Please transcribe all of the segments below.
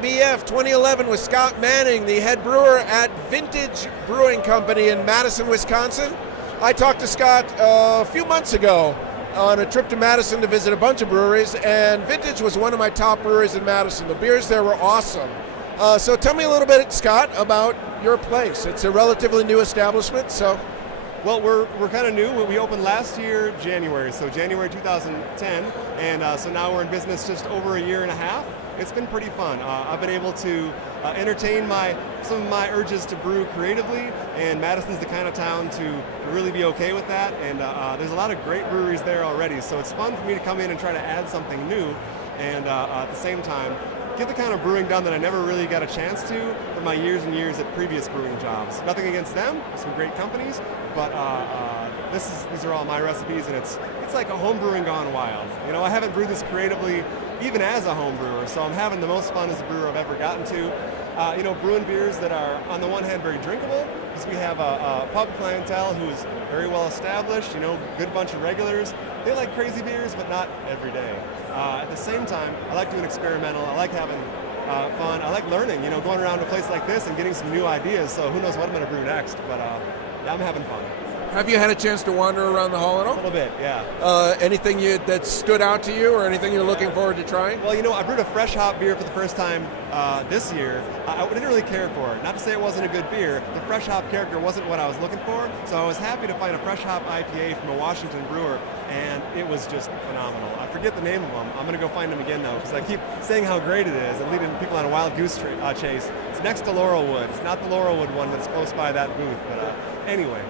GABF 2011 with Scott Manning, the head brewer at Vintage Brewing Company in Madison, Wisconsin. I talked to Scott a few months ago on a trip to Madison to visit a bunch of breweries, and Vintage was one of my top breweries in Madison. The beers there were awesome. So tell me a little bit, Scott, about your place. It's a relatively new establishment, so... Well, we're kind of new. We opened last year, January, so January 2010, and so now we're in business just over a year and a half. It's been pretty fun. I've been able to entertain some of my urges to brew creatively, and Madison's the kind of town to really be okay with that, and there's a lot of great breweries there already, so it's fun for me to come in and try to add something new, and at the same time, get the kind of brewing done that I never really got a chance to from my years and years at previous brewing jobs. Nothing against them, some great companies, but these are all my recipes, and it's like a home brewing gone wild. You know, I haven't brewed this creatively even as a home brewer, so I'm having the most fun as a brewer I've ever gotten to. Brewing beers that are, on the one hand, very drinkable, because we have a pub clientele who's very well established, good bunch of regulars. They like crazy beers, but not every day. At the same time, I like doing experimental, I like having fun, I like learning, going around to a place like this and getting some new ideas, so who knows what I'm going to brew next, but yeah, I'm having fun. Have you had a chance to wander around the hall at all? A little bit, yeah. Anything that stood out to you, or anything you're looking forward to trying? Well, I brewed a fresh hop beer for the first time this year. I didn't really care for it. Not to say it wasn't a good beer. The fresh hop character wasn't what I was looking for, so I was happy to find a fresh hop IPA from a Washington brewer, and it was just phenomenal. I forget the name of them. I'm going to go find them again, though, because I keep saying how great it is and leading people on a wild goose chase. It's next to Laurelwood. It's not the Laurelwood one that's close by that booth, but anyway.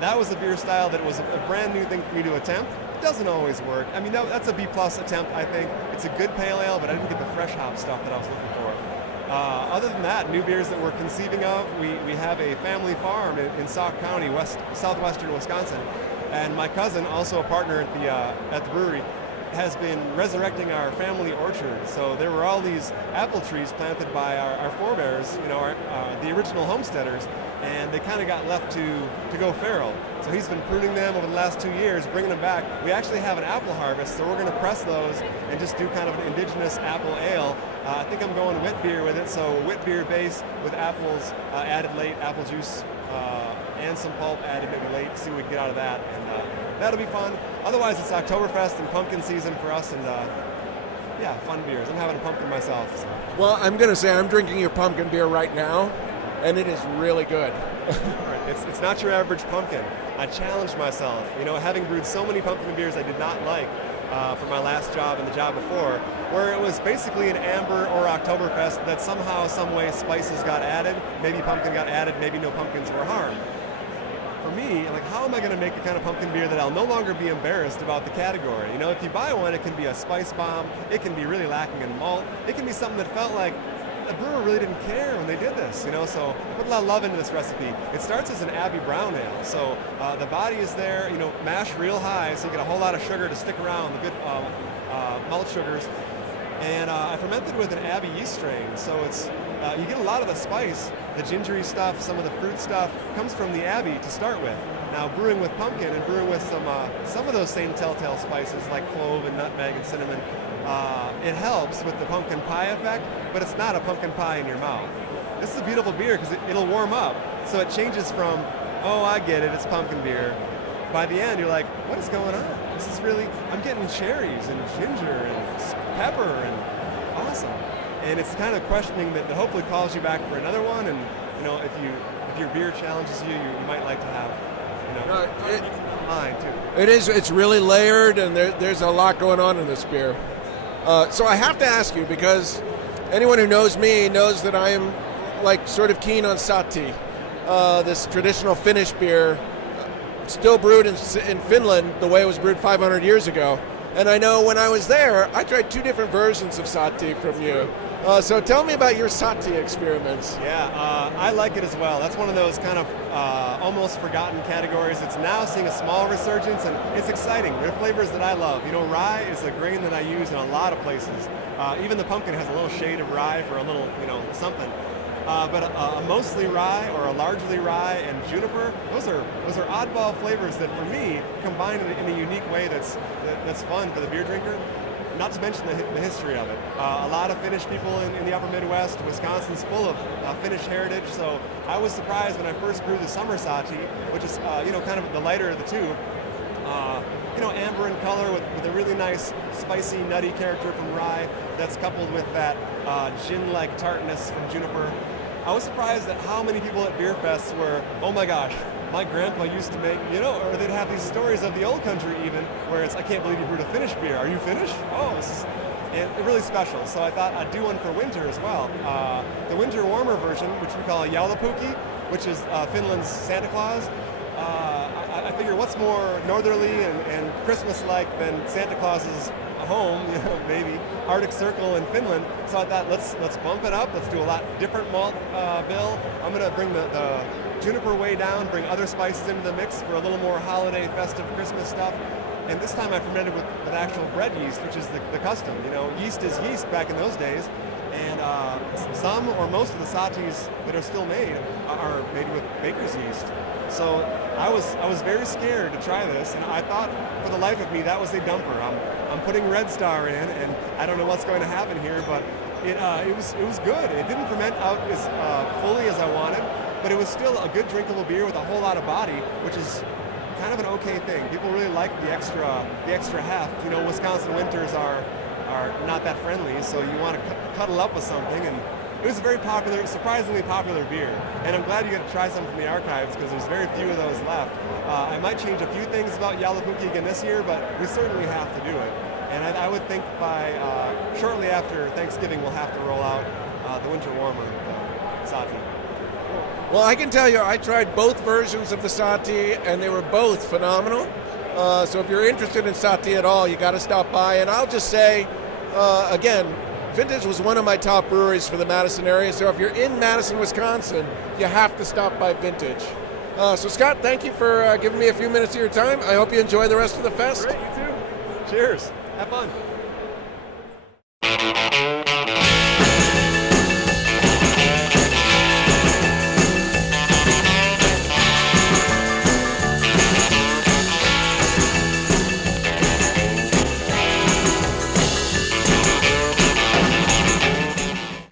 That was a beer style that was a brand new thing for me to attempt. It doesn't always work. I mean, that's a B+ attempt, I think. It's a good pale ale, but I didn't get the fresh hop stuff that I was looking for. Other than that, new beers that we're conceiving of, we have a family farm in Sauk County, southwestern Wisconsin, and my cousin, also a partner at the brewery, has been resurrecting our family orchard. So there were all these apple trees planted by our forebears, the original homesteaders, and they kind of got left to go feral. So he's been pruning them over the last 2 years, bringing them back. We actually have an apple harvest, so we're going to press those and just do kind of an indigenous apple ale. I think I'm going wit beer with it, so wit beer base with apples added late, apple juice and some pulp added maybe late, see what we can get out of that. And that'll be fun. Otherwise, it's Oktoberfest and pumpkin season for us, and yeah, fun beers. I'm having a pumpkin myself. So. Well, I'm going to say I'm drinking your pumpkin beer right now, and it is really good. It's not your average pumpkin. I challenged myself. Having brewed so many pumpkin beers I did not like for my last job and the job before, where it was basically an amber or Oktoberfest that somehow, some way, spices got added, maybe pumpkin got added, maybe no pumpkins were harmed. For me, how am I going to make the kind of pumpkin beer that I'll no longer be embarrassed about the category? If you buy one, it can be a spice bomb, it can be really lacking in malt, it can be something that felt like the brewer really didn't care when they did this, so I put a lot of love into this recipe. It starts as an Abbey brown ale, so the body is there, mashed real high, so you get a whole lot of sugar to stick around, the good malt sugars. And I fermented with an Abbey yeast strain, so it's you get a lot of the spice, the gingery stuff, some of the fruit stuff comes from the Abbey to start with. Now brewing with pumpkin and brewing with some of those same telltale spices like clove and nutmeg and cinnamon, it helps with the pumpkin pie effect, but it's not a pumpkin pie in your mouth. This is a beautiful beer because it'll warm up, so it changes from, oh, I get it, it's pumpkin beer. By the end, you're like, what is going on? This is really, I'm getting cherries and ginger and pepper and awesome. And it's kind of questioning that hopefully calls you back for another one. And if your beer challenges you, you might like to have mine too. It is. It's really layered, and there's a lot going on in this beer. So I have to ask you, because anyone who knows me knows that I am sort of keen on sahti, this traditional Finnish beer, still brewed in Finland the way it was brewed 500 years ago. And I know when I was there, I tried 2 different versions of sahti from you. So tell me about your sahti experiments. Yeah, I like it as well. That's one of those kind of almost forgotten categories. It's now seeing a small resurgence, and it's exciting. They're flavors that I love. Rye is a grain that I use in a lot of places. Even the pumpkin has a little shade of rye for a little, something. But a mostly rye or a largely rye and juniper, those are oddball flavors that for me combine in a unique way that's fun for the beer drinker. not to mention the history of it. A lot of Finnish people in the upper Midwest. Wisconsin's full of Finnish heritage, so I was surprised when I first brewed the summer sati, which is kind of the lighter of the two. Amber in color with a really nice spicy, nutty character from rye that's coupled with that gin-like tartness from juniper. I was surprised at how many people at beer fests were, oh my gosh, my grandpa used to make, or they'd have these stories of the old country even, where it's, I can't believe you brewed a Finnish beer. Are you Finnish? Oh, this is really special. So I thought I'd do one for winter as well. The winter warmer version, which we call a Joulupukki, which is Finland's Santa Claus. I figure what's more northerly and Christmas-like than Santa Claus's home, maybe Arctic Circle in Finland. So I thought let's bump it up. Let's do a lot different malt bill. I'm going to bring the juniper way down, bring other spices into the mix for a little more holiday, festive, Christmas stuff. And this time I fermented with actual bread yeast, which is the custom. Yeast is yeast back in those days. And some or most of the satis that are still made are made with baker's yeast. So I was very scared to try this, and I thought for the life of me that was a dumper. I'm putting Red Star in, and I don't know what's going to happen here, but it was good. It didn't ferment out as fully as I wanted, but it was still a good drinkable beer with a whole lot of body, which is kind of an okay thing. People really like the extra heft. Wisconsin winters are not that friendly, so you want to cuddle up with something, and it was a very popular, surprisingly popular beer. And I'm glad you get to try some from the archives because there's very few of those left. I might change a few things about Joulupukki again this year, but we certainly have to do it. And I would think by shortly after Thanksgiving we'll have to roll out the winter warmer, sati. Well, I can tell you, I tried both versions of the sati, and they were both phenomenal. So if you're interested in sati at all, you got to stop by. And I'll just say, again, Vintage was one of my top breweries for the Madison area. So if you're in Madison, Wisconsin, you have to stop by Vintage. So Scott, thank you for giving me a few minutes of your time. I hope you enjoy the rest of the fest. Great, you too. Cheers. Have fun.